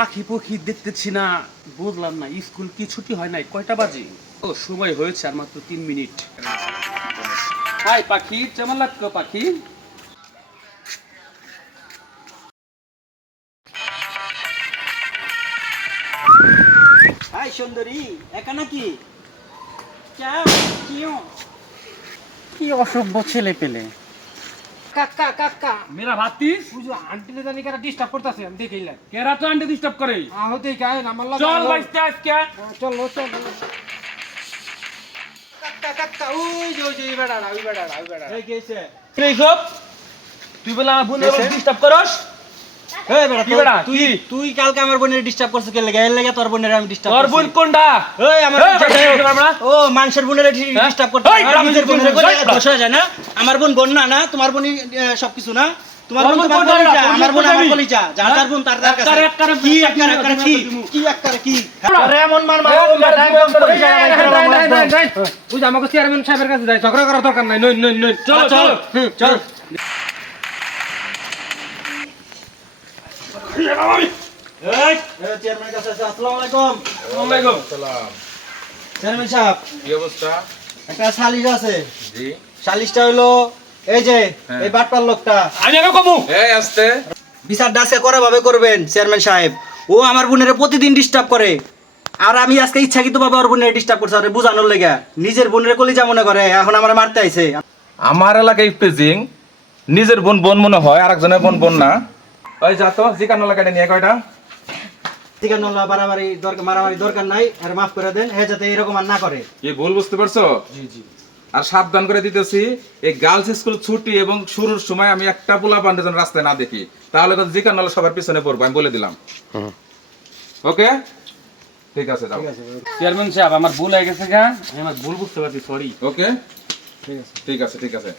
পাখি পখি দেখতেছি না, বুঝলাম না স্কুল কি ছুটি হয় নাই, কয়টা বাজে? ও সময় হয়েছে আর মাত্র 3 মিনিট। হাই পাখি, কেমন লাগতো পাখি? হাই সুন্দরী, একা নাকি? কি অসভ্য ছেলে পেলে। কাকা কাকা মেরা ভাতিস বুঝো আন্টি নে জানি কারা ডিস্টার্ব করতেছে আমি দেখিলাম কেরা তো আন্টি ডিস্টার্ব করে। হতেই কাই আমার লাগা চল বাইস্তে আজকে চলো চলো কাকা কাকা ওই যে ওই বেড়া এই গেছে এই সব তুই বলে আমার বোনের ডিস্টার্ব করস? এই বেড়া কি বেড়া, তুই কি? তুই কালকে আমার বোনের ডিস্টার্ব করছিস কে লাগা? এর লাগা তোর বোনের আমি ডিস্টার্ব তোর বোন কোনটা? ওই আমার এই বেটা, এই বেটা, বেটা। ও মানুষের বোনের ডিস্টার্ব করতে এই, আর নিজের বোনের এই, বলে এই, দোষ হয়ে যায় না? আমার বোন বোন না তোমার বোনই সবকিছু না? তোমার তোর বোন বোন তোমার কোনটা? কলিজা, তোর আমার বোন বোন আমার কোনটা? কলিজা, যার যার বোন তার তার কাছে একবারে, একবারে, কি একবারে, একবারে কি কি একবারে কি আরে এমন মার মার বুঝ আমাকে চেয়ারম্যান সাহেবের কাছে যাই, ঝগড়া করার দরকার নাই। নই নই নই চলো চলো চল এই চেয়ারম্যান কাছে আসসালামু আলাইকুম। ওয়ালাইকুম চেয়ারম্যান সাহেব, কি অবস্থা? একটা সালিশ আছে। জি। সালিশটা হলো এই যে হ্যাঁ। এই বাটপার লোকটা আমি আগে কমু। এই আসতে। বিচার ডাসে করা ভাবে করবেন চেয়ারম্যান সাহেব। ও আমার বোনের প্রতিদিন ডিস্টার্ব করে, আর আমি আজকে ইচ্ছাকৃতভাবে ওর বোনের ডিস্টার্ব করছি আরে বুঝানোর লেগে। নিজের বোনের কলিজা মনে করে, এখন আমার মারতে আইছে। আমার এলাকায় পেজিং নিজের বোন বোন মনে হয়, আরেকজনের বোন বোন না। ওই যা তো জিকানো লাগাটা নিয়ে কয়টা। ঠিক আছে, নল্লা মারামারি দরকার, মারামারি দরকার নাই, আর মাফ করে দেন। হ্যাঁ, যাতে এরকম আর না করে। কি ভুল বুঝতে পারছো? জি জি। আর সাবধান করে দিতেছি, এই গার্লস স্কুল ছুটি এবং শুরুর সময় আমি একটা পোলা পান্ডে যেন রাস্তায় না দেখি, তাহলে তো জিকানো সবার পিছনে পড়বো, আমি বলে দিলাম। ওকে, ঠিক আছে, যাও। চেয়ারম্যান সাহেব আমার ভুল হয়ে গেছে গা, আমি আমার ভুল বুঝতে পারছি, সরি। ওকে, ঠিক আছে ঠিক আছে।